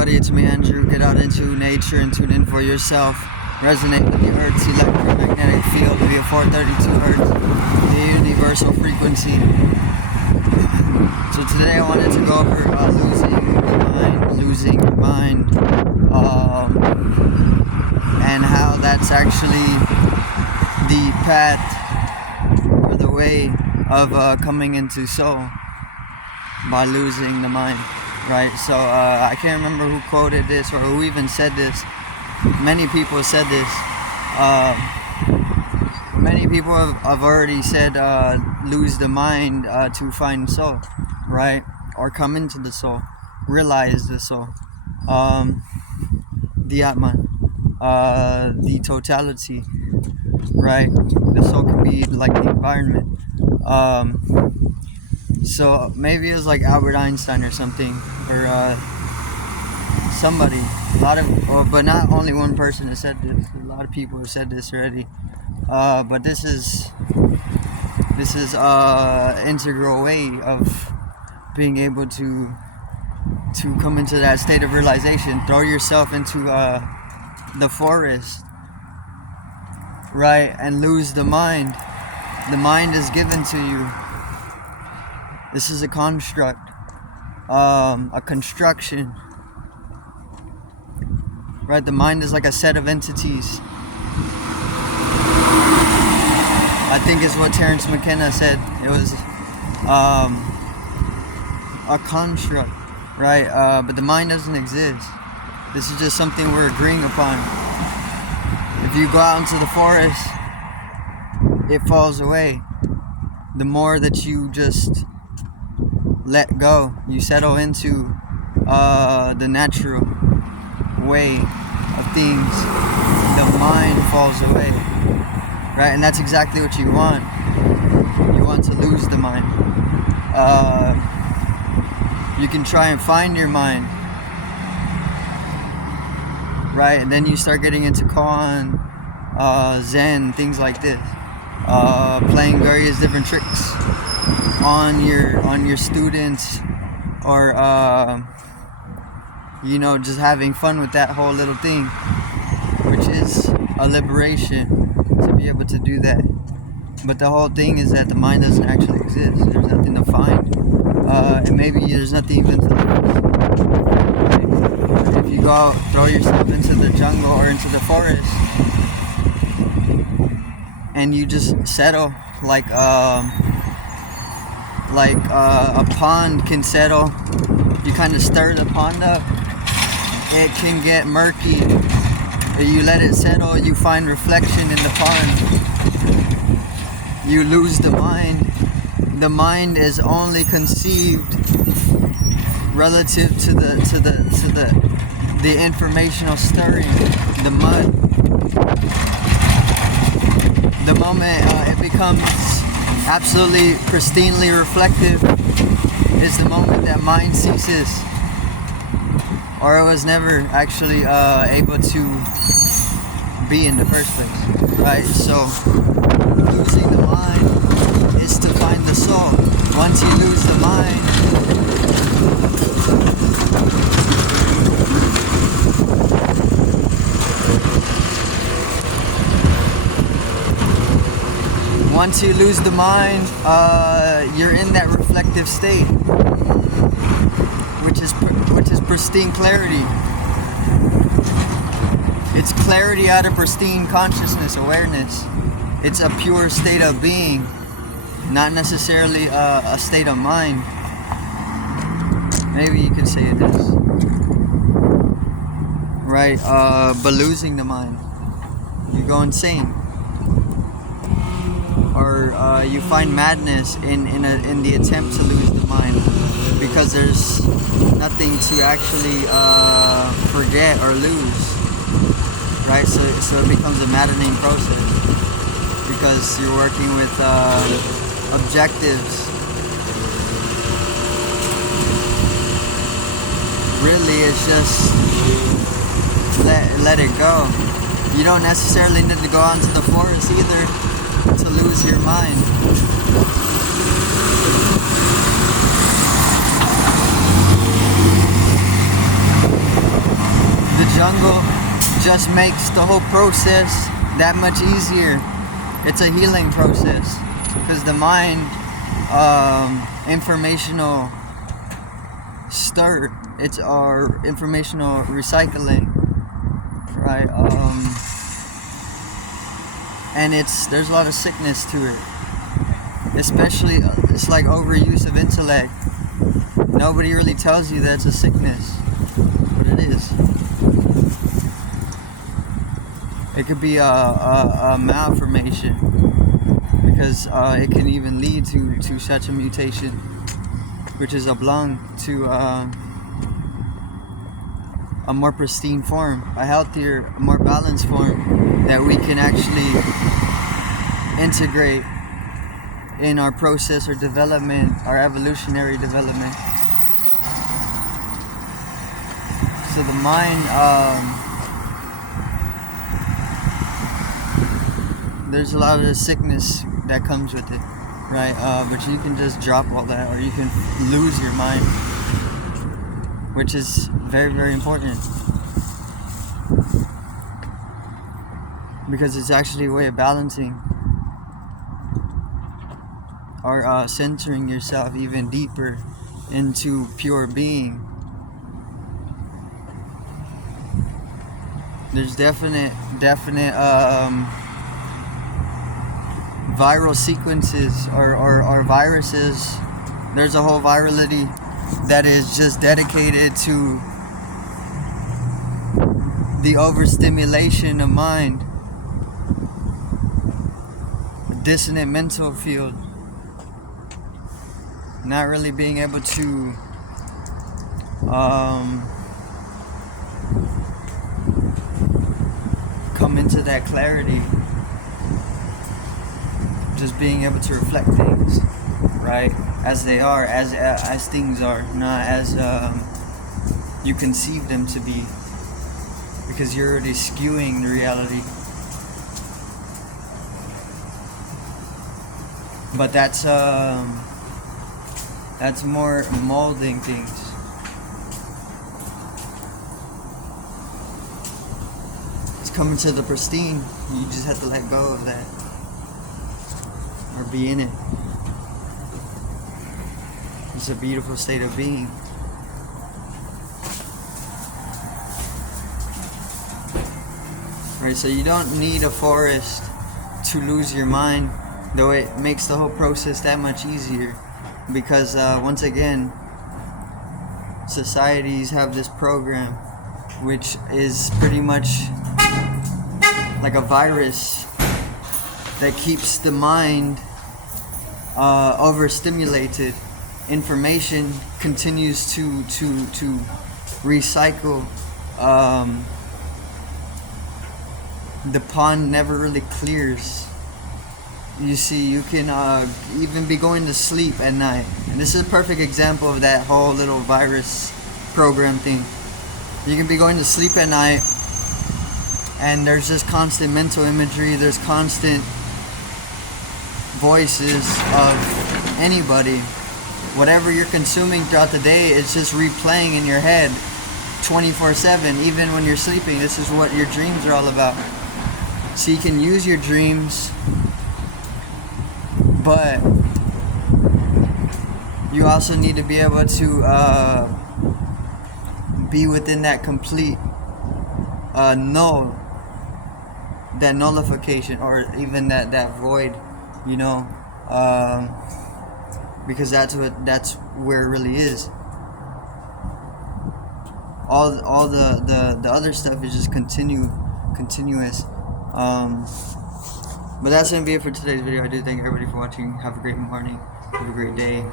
everybody, it's me Andrew. Get out into nature and tune in for yourself. Resonate with the Earth's electromagnetic field via 432 Hertz, the universal frequency. So today I wanted to go over losing your mind, and how that's actually the path or the way of coming into soul by losing the mind. Right, so I can't remember who quoted this or who even said this. Many people said this. Many people have already said lose the mind to find soul, right? Or come into the soul, realize the soul, the Atman, the totality, right? The soul can be like the environment. So maybe it was like Albert Einstein or something, or somebody. But not only one person has said this. A lot of people have said this already. But this is integral way of being able to come into that state of realization. Throw yourself into the forest, right, and lose the mind. The mind is given to you. This is a construct, a construction, right? The mind is like a set of entities. I think is what Terence McKenna said. It was a construct, right? But the mind doesn't exist. This is just something we're agreeing upon. If you go out into the forest, it falls away. The more that you just let go, you settle into the natural way of things, the mind falls away, right? And that's exactly what you want. You want to lose the mind. You can try and find your mind, right? And then you start getting into koan, zen, things like this, playing various different tricks on your students, or just having fun with that whole little thing, which is a liberation to be able to do that. But the whole thing is that the mind doesn't actually exist. There's nothing to find, and maybe there's nothing even to lose. If you go out, throw yourself into the jungle or into the forest, and you just settle like a pond can settle. You kind of stir the pond up, it can get murky. You let it settle, you find reflection in the pond. You lose the mind. The mind is only conceived relative to the informational stirring, the mud. The moment it becomes absolutely pristinely reflective is the moment that mind ceases, or it was never actually able to be in the first place, right? So losing the mind is to find the soul. Once you lose the mind, you're in that reflective state, which is pristine clarity. It's clarity out of pristine consciousness, awareness. It's a pure state of being, not necessarily a state of mind. Maybe you could say it is, right? But losing the mind, you go insane. Or you find madness in the attempt to lose the mind, because there's nothing to actually forget or lose, right? So it becomes a maddening process, because you're working with objectives. Really, it's just let it go. You don't necessarily need to go out into the forest either to lose your mind. just makes the whole process that much easier. It's a healing process because the mind, informational stir, it's our informational recycling, right? And there's a lot of sickness to it, especially it's like overuse of intellect. Nobody really tells you that's a sickness, but it is. It could be a malformation because it can even lead to such a mutation, which is oblong to a more pristine form, a healthier, more balanced form that we can actually integrate in our process or development, our evolutionary development. So the mind, there's a lot of sickness that comes with it, right? But you can just drop all that, or you can lose your mind, which is very, very important, because it's actually a way of balancing or centering yourself even deeper into pure being. There's definite viral sequences or viruses. There's a whole virality that is just dedicated to the overstimulation of mind, dissonant mental field, not really being able to come into that clarity, just being able to reflect things, right, as they are, as things are, not as you conceive them to be, because you're already skewing the reality. But that's more molding things. It's coming to the pristine. You just have to let go of that, or be in it. It's a beautiful state of being. Right, so you don't need a forest to lose your mind, though it makes the whole process that much easier, because once again, societies have this program which is pretty much like a virus that keeps the mind overstimulated. Information continues to recycle. The pond never really clears. You see, you can even be going to sleep at night, and this is a perfect example of that whole little virus program thing. You can be going to sleep at night, and there's just constant mental imagery, there's constant voices of anybody. Whatever you're consuming throughout the day, it's just replaying in your head 24/7, even when you're sleeping. This is what your dreams are all about. So you can use your dreams, but you also need to be able to be within that complete null, that nullification, or even that void, you know, because that's where it really is. All the other stuff is just continuous. But that's gonna be it for today's video. I do thank everybody for watching. Have a great morning. Have a great day.